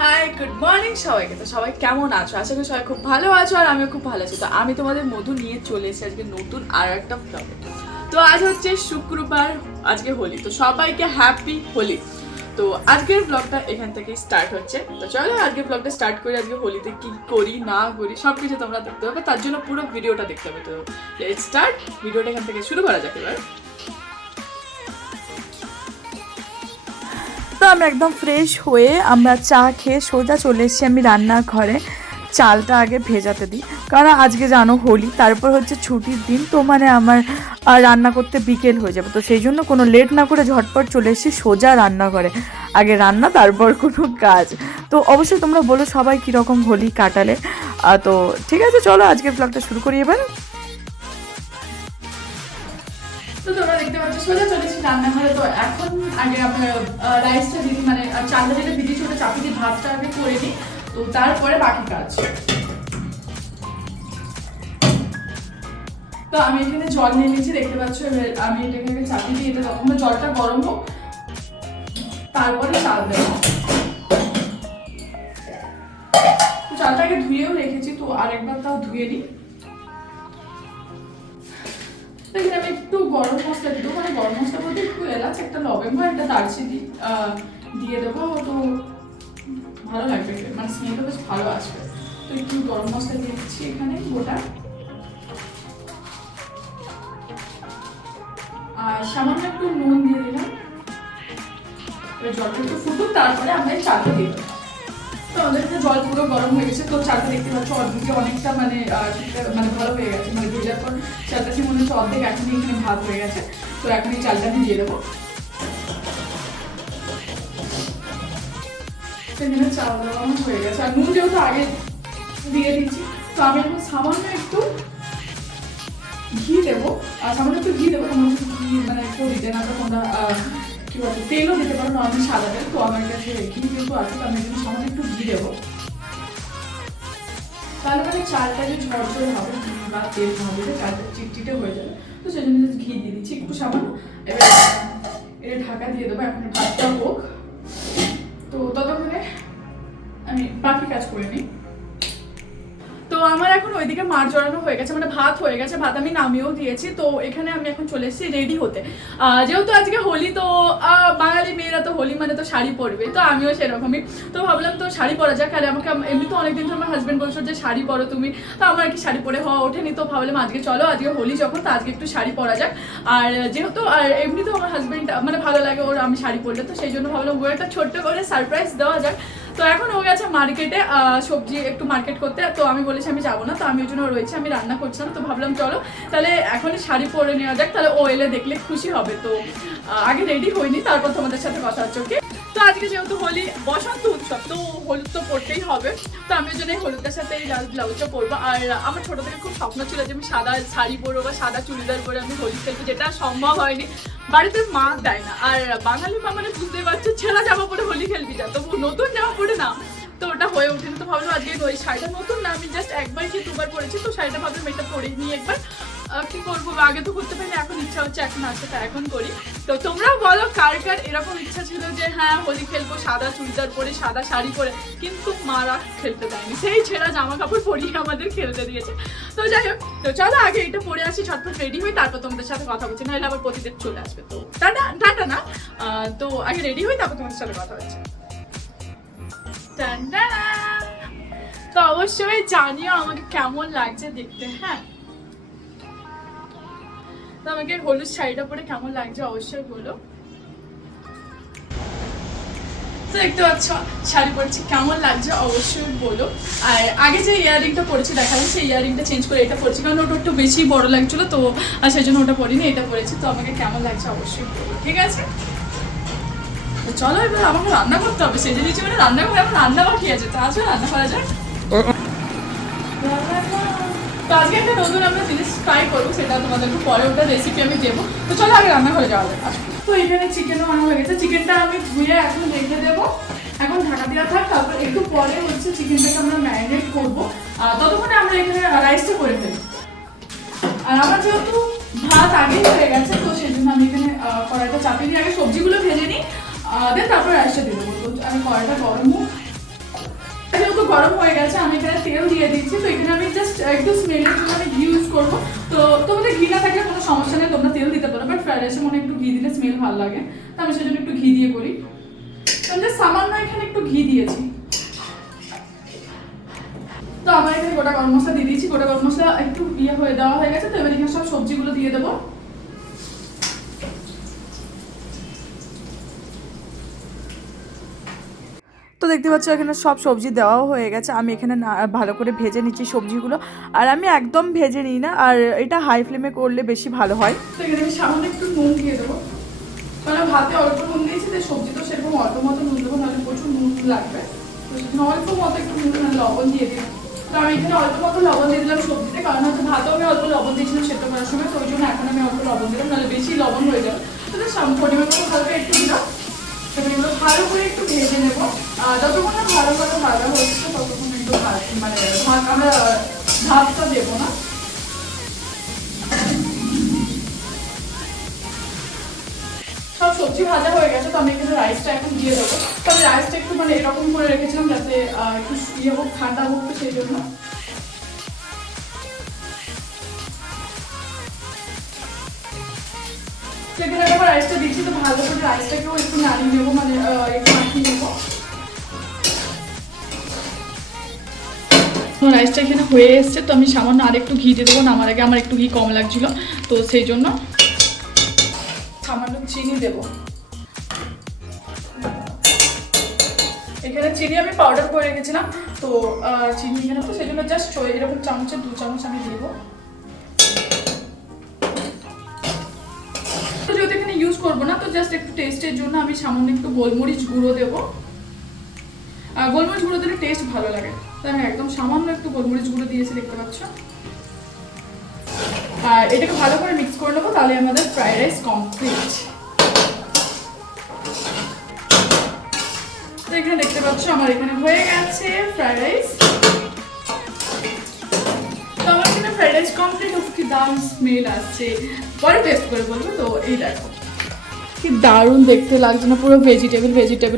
Hi good morning সবাইকে। তো সবাই কেমন আছো? আশা করি সবাই খুব ভালো আছো আর আমিও খুব ভালো আছি। তো আমি তোমাদের মধু নিয়ে চলে এসেছি আজকে নতুন আর একটা ব্লগে। তো আজ হচ্ছে শুক্রবার, আজকে হোলি, তো সবাইকে হ্যাপি হোলি। তো আজকের ব্লগটা এখান থেকে স্টার্ট হচ্ছে। তো চলো আজকের ব্লগটা স্টার্ট করি। আজকে হোলিতে কি করি না করি সব কিছু তোমরা দেখতে হবে, তার জন্য পুরো ভিডিওটা দেখতে হবে। তো লেটস স্টার্ট, ভিডিওটা এখান থেকে শুরু করা যাক এবার। তো আমরা একদম ফ্রেশ হয়ে আমরা চা খেয়ে সোজা চলে এসেছি আমি রান্নাঘরে। চালটা আগে ভেজাতে দিই, কারণ আজকে জানো হোলি, তারপর হচ্ছে ছুটির দিন, তো মানে আমার রান্না করতে বিকেল হয়ে যাবে। তো সেই জন্য কোনো লেট না করে ঝটপট চলে এসেছি সোজা রান্নাঘরে। আগে রান্না, তারপর কোনো কাজ। তো অবশ্যই তোমরা বলো সবাই কীরকম হোলি কাটালে। তো ঠিক আছে, চলো আজকের ব্লগটা শুরু করি এবার। তো তোমরা দেখতে পাচ্ছ সোজা চলেছি রান্নাঘরে। তো এখন আগে আমরা রাইসটা দিই, মানে চালটা যেটা ভিজিয়েছি ওটা চাপি দিয়ে ভাতটা আগে করে নিই, তো তারপরে বাকি কাজ। তো আমি এখানে জল নিয়ে নিয়েছি, দেখতে পাচ্ছ। এবার আমি এটাকে চাপি দিয়ে এটা যখন জলটা গরম হোক তারপরে চাল দেবো। চালটাকে ধুয়েও রেখেছি, তো আরেকবার তাও ধুয়ে নিই। এখানে আমি একটু গরম মশলা দিব, মানে গরম মশলা বলতে একটু এলাচ, একটা লবঙ্গ, একটা দারচিনি দিয়ে দেবো। তো ভালো লাগবে, মানে স্মেলটা বেশ ভালো আসবে। তো একটু গরম মশলা দিয়ে দিচ্ছি এখানে গোটা, আর সামান্য একটু নুন দিয়ে দিলাম। এবার জলটা একটু ফুটুক, তারপরে আমরা এই চালটা দিয়ে দেবো। তো আমাদের এখানে জল পুরো গরম হয়ে গেছে। তো চালটা দেখতে পাচ্ছ অর্ধেকে অনেকটা মানে ভালো হয়ে গেছে, মানে ভেজার পর চালটা সে মনে হচ্ছে অর্ধেক এখনই এখানে ভাত হয়ে গেছে। তো এখন এই চালটা আমি দিয়ে দেবো। এখানে চাল দেওয়া হয়ে গেছে, আর নুন যেহেতু আগে দিয়ে দিচ্ছি, তো আমি এখন সামান্য একটু ঘি দেবো। আর সামান্য একটু ঘি দেবো, তোমরা ঘি মানে একটু দিতে না, তো তোমরা কি বলবো তেলও দিতে পারো, নর্মাল সাদা তেল। তো আমার কাছে ঘি যেহেতু আছে, তো আমি এখানে সামান্য একটু ঘি দেবো। তাহলে মানে চালটা যে ঝরঝরে হবে বা তেল হবে, চালটা চিটচিটে হয়ে যাবে। তো সেই জন্য ঘি দিয়ে দিচ্ছি একটু সামান্য। এবার এটা ঢাকা দিয়ে দেবো, এখন ভাতটা হোক। তো ততক্ষণে আমি বাকি কাজ করে নিই। তো আমার এখন ওইদিকে মাছ জড়ানো হয়ে গেছে, মানে ভাত হয়ে গেছে, ভাত আমি নামিয়েও দিয়েছি। তো এখানে আমি এখন চলে এসেছি রেডি হতে। যেহেতু আজকে হোলি, তো বাঙালি মেয়েরা তো হোলি মানে তো শাড়ি পরবে, তো আমিও সেরকমই। তো ভাবলাম তো শাড়ি পরা যাক। আর আমাকে এমনি তো অনেকদিন ধরে আমার হাজব্যান্ড বলছো যে শাড়ি পরো তুমি, তো আমার আর কি শাড়ি পরে হওয়া ওঠেনি। তো ভাবলাম আজকে চলো, আজকে হোলি যখন, তো আজকে একটু শাড়ি পরা যাক। আর যেহেতু আর এমনি তো আমার হাজব্যান্ড মানে ভালো লাগে ওর আমি শাড়ি পরলে, তো সেই জন্য ভাবলাম ওর একটা ছোট্ট করে সারপ্রাইজ দেওয়া যাক। তো এখন ও গেছে মার্কেটে সবজি একটু মার্কেট করতে। তো আমি বলেছি আমি যাবো না, তো আমি ওই জন্য রয়েছে, আমি রান্না করছিলাম। তো ভাবলাম চলো তাহলে এখনই শাড়ি পরে নেওয়া যাক, তাহলে ও এলে দেখলে খুশি হবে। তো আগে রেডি হইনি, তারপর তোমাদের সাথে কথা হচ্ছে। ওকে, তো আজকে যেহেতু হোলি বসন্ত উৎসব, তো হলুদ তো পরতেই হবে। তো আমি ওই জন্য এই হলুদের সাথে এই লাল ব্লাউজটা পরবো। আর আমার ছোটো থেকে খুব স্বপ্ন ছিল যে আমি সাদা শাড়ি পরবো বা সাদা চুড়িদার পরে আমি হোলি খেলবো, যেটা সম্ভব হয়নি, বাড়িতে মা দেয় না। আর বাঙালি মা মানে বুঝতেই পারছো, ছেঁড়া জামা পরে হোলি খেলবি যা, তবু নতুন জামা পরে না। তো ওটা হয়ে ওঠেনি। তো ভাবলাম আজকে ওই শাড়িটা নতুন না, আমি জাস্ট একবার কি দুবার পরেছি, তো শাড়িটা ভাবলাম এটা পরে নিই একবার। কি করবো, আগে তো করতে পারি, এখন ইচ্ছা হচ্ছে, এখন আসছে, তা এখন করি। তো তোমরা বলো কার কার এরকম ইচ্ছা ছিল যে হ্যাঁ হোলি খেলবো সাদা চুড়িদার পরে সাদা শাড়ি পরে, কিন্তু মারা খেলতে দেয়নি, সেই ছেঁড়া জামা কাপড় পরিয়ে আমাদের খেলতে দিয়েছে। তো যাই হোক, তো চলো আগে এটা পরে আসি, ঝটপট রেডি হই, তারপর তোমাদের সাথে কথা বলছি, নাহলে আবার প্রতিদিন চলে আসবে। তো টাটা না, তো আগে রেডি হই, তারপর তোমাদের সাথে কথা হচ্ছে। তো অবশ্যই জানিও আমাকে কেমন লাগছে দেখতে। হ্যাঁ, তো আমাকে হলুদ শাড়িটা পরে কেমন লাগছে অবশ্যই বলো। তো দেখতে পাচ্ছ শাড়ি পরেছি, কেমন লাগছে অবশ্যই বলো। আর আগে যে ইয়াররিংটা পরেছি দেখালাম, সেই ইয়াররিংটা চেঞ্জ করে এটা পরেছি, কারণ ওটা একটু বেশি বড় লাগছিল, তো সেই জন্য ওটা পরিনি, এটা পরেছি। তো আমাকে কেমন লাগছে অবশ্যই বলো, ঠিক আছে? তো চলো এবার আমাকে রান্না করতে হবে, সেই জিনিস মানে রান্না করে এখন রান্না বাকি আছে, তো আসলে রান্না করা যায়। তো আজকে একটা নতুন আমরা জিনিস ট্রাই করবো, সেটা তোমাদেরকে পরে ওটা রেসিপি আমি দেবো। তো চলো আগে রান্না করে যাওয়া যাক। তো এখানে চিকেনও আনা হয়ে গেছে, চিকেনটা আমি ধুয়ে এখন রেখে দেবো, এখন ঢাকা দেওয়া থাক। তারপর একটু পরে হচ্ছে চিকেনটাকে আমরা ম্যারিনেট করবো, ততক্ষণে আমরা এখানে রাইসটা করে ফেলি। আর আমার যেহেতু ভাত আগেই হয়ে গেছে, তো সেই জন্য আমি এখানে কড়াইটা চাপিয়ে দিয়ে আগে সবজিগুলো ভেজে নিই, দেন তারপর রাইসটা দিয়ে দেবো। তো আমি কড়াইটা গরম হোক যেহেতু গরম হয়ে গেছে আমি এখানে তেল দিয়ে দিচ্ছি। তো এখানে আমি জাস্ট একটু স্মেলের জন্য আমি ঘি ইউজ করবো। তো তোমাদের ঘি না থাকলে কোনো সমস্যা নেই, তোমরা তেল দিতে পারো, বাট ফ্রাইড রাইসে মনে একটু ঘি দিলে স্মেল ভালো লাগে, তো আমি সেজন্য একটু ঘি দিয়ে করি। তো আমি জাস্ট সামান্য এখানে একটু ঘি দিয়েছি। তো আমার এখানে গোটা গরম মশলা দিয়ে দিয়েছি, গোটা গরম মশলা একটু হয়ে দেওয়া হয়ে গেছে। তো এবার এখানে সব সবজিগুলো দিয়ে দেবো। তো দেখতে পাচ্ছ এখানে সব সবজি দেওয়াও হয়ে গেছে। আমি এখানে ভালো করে ভেজে নিচ্ছি সবজিগুলো, আর আমি একদম ভেজে নিই না, আর এটা হাই ফ্লেমে করলে বেশি ভালো হয়। তো এখানে আমি সামান্য একটু নুন দিয়ে দেবো, কারণ ভাতে অল্প নুন দিয়েছি, তাই সবজি তো সেরকম অল্প মতো নুন দেবো, নাহলে প্রচুর নুন লাগবে। তো সেখানে অল্প মতো একটু নুন লবণ দিয়ে দিই। তো আমি এখানে অল্প মতো লবণ দিয়ে দিলাম সবজিতে, কারণ হয়তো ভাতেও আমি অল্প লবণ দিয়েছিলাম সেদ্ধ করার সময়, তো ওই জন্য এখন আমি অল্প লবণ দিলাম, নাহলে বেশি লবণ হয়ে যাবে। তো পরিমাণ মতো হালকা একটু দিলাম। এবার এগুলো ভালো করে একটু ভেজে নেবো। যতক্ষণ না ভালো করে ভাজা হচ্ছে ততক্ষণ একটু মানে আমরা ভাতটা দেবো না। সব সবজি ভাজা হয়ে গেছে, তো আমি এখানে রাইসটা এখন দিয়ে দেবো। তো আমি রাইসটা একটু মানে এরকম করে রেখেছিলাম যাতে একটু হোক, ঠান্ডা হোক, তো সেই জন্য। এখানে আবার রাইসটা দিচ্ছি, তো ভালো করে রাইসটাকেও একটু নাড়িয়ে নেবো, মানে একটু মাখিয়ে নেবো। রাইসটা এখানে হয়ে এসছে, তো আমি সামান্য আর একটু ঘি দিয়ে দেবো। নামার আগে আমার একটু ঘি কম লাগছিল, তো সেই জন্য সামান্য চিনি দেবো। এখানে চিনি আমি পাউডার করে রেখেছিলাম, তো চিনি এখানে, তো সেই জন্য জাস্ট এরকম চামচের 2 চামচ আমি দেবো। তো যেহেতু এখানে ইউজ করবো না, তো জাস্ট একটু টেস্টের জন্য আমি সামান্য একটু গোলমরিচ গুঁড়ো দেবো। গোলমরিচ গুঁড়ো দিলে টেস্ট ভালো লাগে, তাই আমি একদম সামান্য একটু গোলমরিচ গুঁড়ো দিয়েছি, দেখতে পাচ্ছ। আর এটাকে ভালো করে মিক্স করে নেবো, তাহলে আমাদের ফ্রাইড রাইস কমপ্লিট। তো এখানে দেখতে পাচ্ছ আমার এখানে হয়ে গেছে ফ্রাইড রাইস। তো আমার এখানে ফ্রাইড রাইস কমপ্লিট। কি দারুণ স্মেল আসছে, পরে টেস্ট করে বলবো। তো এই দেখো কি দারুণ দেখতে লাগছে না, পুরো ভেজিটেবল,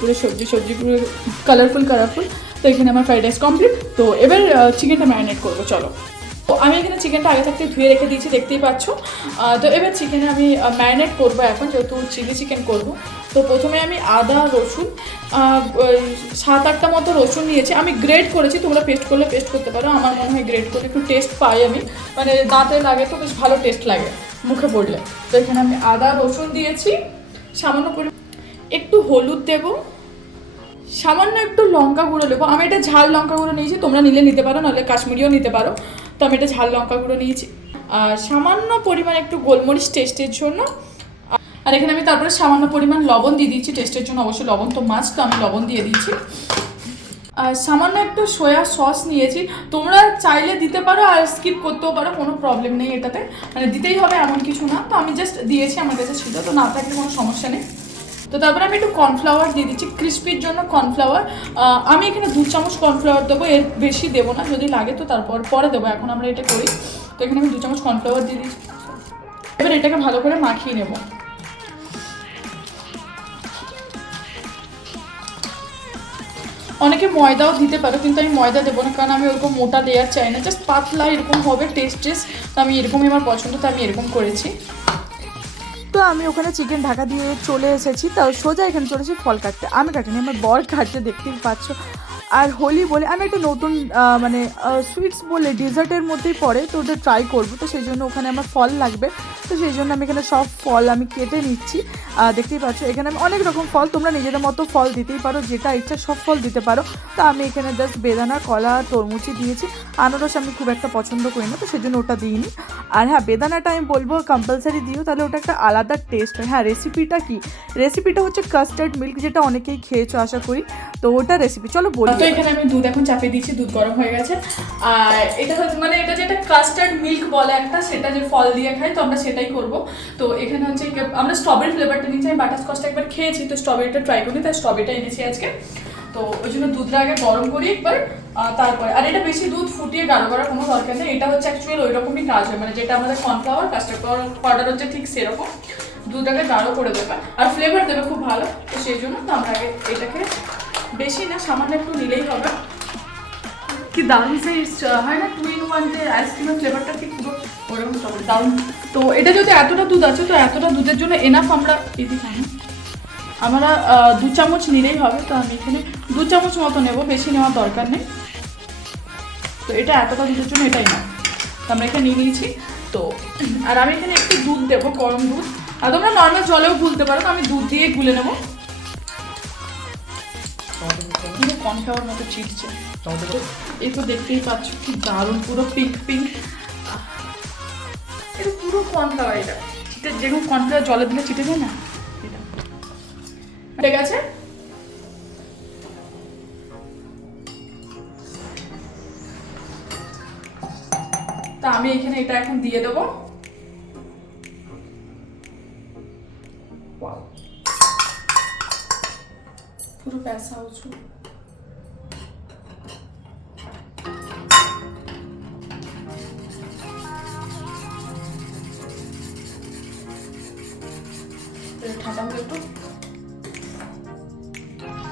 পুরো সবজি পুরো কালারফুল। তো এখানে আমার ফ্রাইড রাইস কমপ্লিট। তো এবার চিকেনটা ম্যারিনেট করবো, চলো। তো আমি এখানে চিকেনটা আগে থাকতে ধুয়ে রেখে দিয়েছি, দেখতেই পাচ্ছ। তো এবার চিকেনে আমি ম্যারিনেট করবো এখন, যেহেতু চিলি চিকেন করবো। তো প্রথমে আমি আদা রসুন 7-8টা মতো রসুন নিয়েছি, আমি গ্রেট করেছি, তোমরা পেস্ট করলে পেস্ট করতে পারো। আমার মনে হয় গ্রেট করলে একটু টেস্ট পাই আমি, মানে দাঁতে লাগে তো বেশ ভালো টেস্ট লাগে মুখে পড়লে। তো এখানে আমি আদা রসুন দিয়েছি, সামান্য পরিমাণ একটু হলুদ দেবো, সামান্য একটু লঙ্কা গুঁড়ো দেবো। আমি এটা ঝাল লঙ্কা গুঁড়ো নিয়েছি, তোমরা নিলে নিতে পারো, নাহলে কাশ্মীরিও নিতে পারো। তো আমি এটা ঝাল লঙ্কা গুঁড়ো নিয়েছি, আর সামান্য পরিমাণ একটু গোলমরিচ টেস্টের জন্য। আর এখানে আমি তারপরে সামান্য পরিমাণ লবণ দিয়ে দিচ্ছি টেস্টের জন্য, অবশ্যই লবণ তো মাস্ট, তো আমি লবণ দিয়ে দিচ্ছি। আর সামান্য একটু সয়া সস নিয়েছি, তোমরা চাইলে দিতে পারো আর স্কিপ করতেও পারো, কোনো প্রবলেম নেই এটাতে, মানে দিতেই হবে এমন কিছু না। তো আমি জাস্ট দিয়েছি, আমার কাছে ছিল, তো না থাকলে কোনো সমস্যা নেই। তো তারপরে আমি একটু কর্নফ্লাওয়ার দিয়ে দিচ্ছি, ক্রিস্পির জন্য কর্নফ্লাওয়ার। আমি এখানে 2 চামচ কর্নফ্লাওয়ার দেবো, এর বেশি দেবো না, যদি লাগে তো তারপর পরে দেবো, এখন আমরা এটা করি। তো এখানে আমি 2 চামচ কর্নফ্লাওয়ার দিয়ে দিচ্ছি। এবার এটাকে ভালো করে মাখিয়ে নেব। অনেকে ময়দাও দিতে পারো, কিন্তু আমি ময়দা দেবো না, কারণ আমি ওরকম মোটা লেয়ার চাই না, জাস্ট পাতলা এরকম হবে টেস্ট। তো আমি এরকমই আমার পছন্দ, তো আমি এরকম করেছি। তো আমি ওখানে চিকেন ঢাকা দিয়ে চলে এসেছি, তাও সোজা এখানে চলেছি ফল কাটতে। আমি কাটিনি, আমার বর কাটতে, দেখতেই পাচ্ছ। আর হোলি বলে আমি একটা নতুন মানে সুইটস বলে ডেজার্টের মধ্যেই পড়ে, তো ওটা ট্রাই করবো। তো সেই জন্য ওখানে আমার ফল লাগবে, তো সেই জন্য আমি এখানে সব ফল আমি কেটে নিচ্ছি। দেখতেই পাচ্ছ এখানে আমি অনেক রকম ফল, তোমরা নিজেদের মতো ফল দিতেই পারো, যেটা ইচ্ছা সব ফল দিতে পারো। তো আমি এখানে জাস্ট বেদানা, কলা, তরমুজি দিয়েছি। আনারস আমি খুব একটা পছন্দ করি না, তো সেই জন্য ওটা দিইনি। আর হ্যাঁ, বেদানাটা আমি বলবো কম্পালসারি দিও, তাহলে ওটা একটা আলাদা টেস্ট হয়। হ্যাঁ, রেসিপিটা হচ্ছে কাস্টার্ড মিল্ক, যেটা অনেকেই খেয়েছো আশা করি, তো ওটা রেসিপি চলো বলি। তো এখানে আমি দুধ এখন চাপিয়ে দিয়েছি, দুধ গরম হয়ে গেছে। আর এটা হচ্ছে মানে এটা যেটা কাস্টার্ড মিল্ক বলে একটা, সেটা যে ফল দিয়ে খাই, তো আমরা সেটাই করব। তো এখানে হচ্ছে আমরা স্ট্রবেরি ফ্লেভারটা নিচ্ছি, আমি বাটারস্কচটা একবার খেয়েছি, তো স্ট্রবেরিটা ট্রাই করি, তাই স্ট্রবেরিটা এনেছি আজকে। তো ওই জন্য দুধটা আগে গরম করি একবার, তারপরে। আর এটা বেশি দুধ ফুটিয়ে গাঢ় করার কোনো দরকার নেই, এটা হচ্ছে অ্যাকচুয়ালি ওই রকমই কাজ হয়, মানে যেটা আমাদের কর্নফ্লাওয়ার কাস্টার্ড পাউডার হচ্ছে ঠিক সেরকম, দুধটাকে গাঢ় করে দেবে আর ফ্লেভার দেবে খুব ভালো। তো সেই জন্য তো আমরা আগে এটাকে বেশি না, সামান্য একটু নিলেই হবে। কি দারুণ সেই হয় না 2 in 1 যে আইসক্রিমের ফ্লেভারটা ঠিক পুরো ওরকম স্ট্রবেরি দারুণ। তো এটা যদি এতটা দুধ আছে তো এতটা দুধের জন্য এনাফ আমরা আমরা 2 চামচ নিলেই হবে। তো আমি এখানে 2 চামচ মতো নেব, বেশি নেওয়ার দরকার নেই। তো এটা এতটা দুধের জন্য এটাই না, তো আমরা এখানে নিয়ে নিয়েছি। তো আর আমি এখানে একটু দুধ দেবো, গরম দুধ, আর তোমরা নর্মাল জলেও গুলতে পারো, তো আমি দুধ দিয়ে গুলে নেবো। পুরো কর্নফ্লাওয়ার মতো চিটছে, এই তো দেখতেই পাচ্ছ কি দারুণ, পুরো পিঙ্ক পিঙ্ক। এটা পুরো কর্নফ্লাওয়ার, এটা যেরকম কর্নফ্লাওয়ার জলে দিলে চিটে যায় না, এটা ঠিক আছে। তা আমি এখানে এটা এখন দিয়ে দেবো। পুরো पैसा উঁচু। ঠান্ডা হয়ে একটু,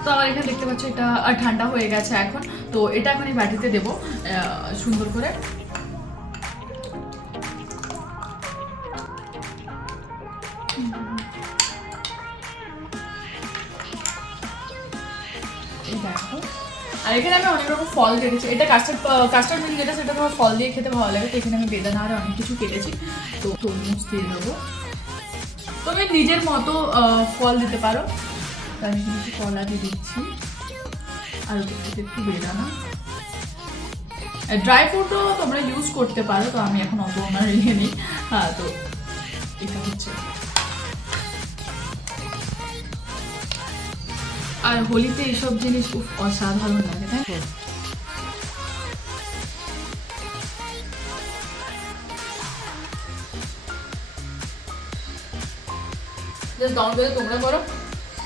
তো আমার এখানে দেখতে পাচ্ছ এটা ঠান্ডা হয়ে গেছে এখন। তো এটা এখন এই বাটিতে দেবো সুন্দর করে। আর এখানে আমি অনেক রকম ফল কেটেছি, এটা কাস্টার্ড মিল্ক যেটা, সেটা তোমার ফল দিয়ে খেতে ভালো লাগে। তো এখানে আমি বেদানা আর অনেক কিছু কেটেছি। তো তরমুজ দিয়ে দেবো, তুমি নিজের মতো ফল দিতে পারো। তাই আমি একটু কলা দিয়ে দিচ্ছি, আর একটু বেদানা। ড্রাই ফ্রুটও তোমরা ইউজ করতে পারো, তো আমি এখন অত আমার ইয়ে নেই। হ্যাঁ, তো এটা হচ্ছে। আর হোলিতে এইসব জিনিস খুব অসাধারণ লাগে, তাই না? জাস্ট ডাউন করে তোমরা করো,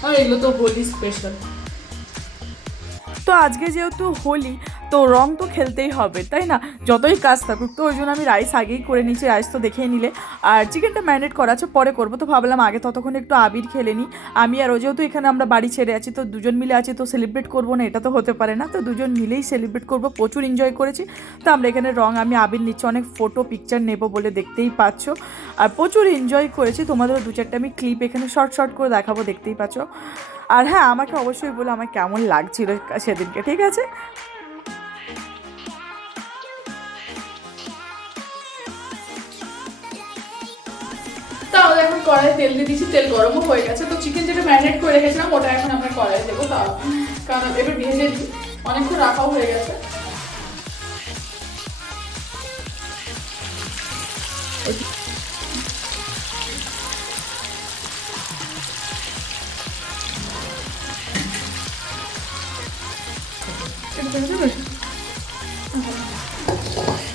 আর এগুলো তো হোলি স্পেশাল। তো আজকে যেহেতু হোলি, তো রং তো খেলতেই হবে, তাই না? যতই কাজ থাকুক। তো ওই জন্য আমি রাইস আগেই করে নিচ্ছি, রাইস তো দেখেই নিলে। আর চিকেনটা ম্যারিনেট করা আছে, পরে করবো। তো ভাবলাম আগে ততক্ষণ একটু আবির খেলে নিই আমি আর ও, যেহেতু এখানে আমরা বাড়ি ছেড়ে আছি, তো দুজন মিলে আছি, তো সেলিব্রেট করবো না এটা তো হতে পারে না। তো দুজন মিলেই সেলিব্রেট করবো, প্রচুর এনজয় করেছি। তো আমরা এখানে আমি আবির নিচ্ছি, অনেক ফটো পিকচার নেবো বলে দেখতেই পাচ্ছ। আর প্রচুর এনজয় করেছি, তোমাদেরও 2-4টা আমি ক্লিপ এখানে শর্ট করে দেখাবো, দেখতেই পাচ্ছ। আর হ্যাঁ, আমাকে অবশ্যই বলো আমার কেমন লাগছিল সেদিনকে, ঠিক আছে? তাহলে এখন কড়াই তেল দিয়ে দিচ্ছি, তেল গরমও হয়ে গেছে। তো চিকেন যেটা ম্যারিনেট করে রেখেছিলাম ওটা এখন আমরা কড়াই দেবো, কারণ এবার ভেজে দিই, অনেকক্ষণ রাখাও হয়ে গেছে।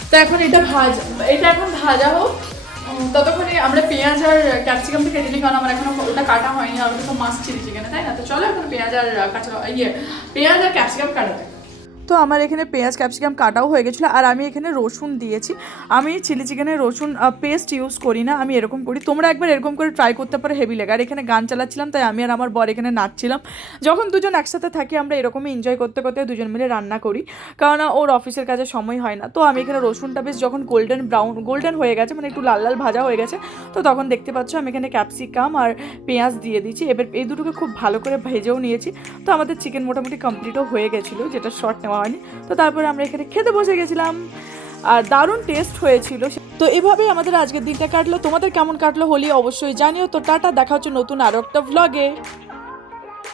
তো এখন এটা এখন ভাজা হোক, ততক্ষণে আমরা পেঁয়াজ আর ক্যাপসিকামটা কেটে নিই, কারণ আমার এখন ওটা কাটা হয়নি, আর ওটা তো মাছ চিলি চিকেনে, তাই না? তো চলো এখন পেঁয়াজ আর ক্যাপসিকাম কাটা যায়। তো আমার এখানে পেঁয়াজ ক্যাপসিকাম কাটাও হয়ে গেছিলো। আর আমি এখানে রসুন দিয়েছি। আমি চিলি চিকেনে রসুন পেস্ট ইউজ করি না, আমি এরকম করি। তোমরা একবার এরকম করে ট্রাই করতে পারো, হেভি লাগে। আর এখানে গান চালাচ্ছিলাম, তাই আমি আর আমার বর এখানে নাচছিলাম। যখন দুজন একসাথে থাকি আমরা এরকমই এনজয় করতে করতে দুজন মিলে রান্না করি, কারণ ওর অফিসের কাজে সময় হয় না। তো আমি এখানে রসুনটা বেশ যখন গোল্ডেন হয়ে গেছে, মানে একটু লাল লাল ভাজা হয়ে গেছে, তো তখন দেখতে পাচ্ছ আমি এখানে ক্যাপসিকাম আর পেঁয়াজ দিয়ে দিচ্ছি। এবার এই দুটোকে খুব ভালো করে ভেজেও নিয়েছি। তো আমাদের চিকেন মোটামুটি কমপ্লিটও হয়ে গেছিলো, যেটা শর্ট নেওয়া হয়নি। তো তারপরে আমরা এখানে খেতে বসে গেছিলাম, আর দারুণ টেস্ট হয়েছিল। তো এভাবেই আমাদের আজকের দিনটা কাটলো। তোমাদের কেমন কাটলো হোলি অবশ্যই জানিও। তো টাটা, দেখা হচ্ছে নতুন আরও একটা ভ্লগে।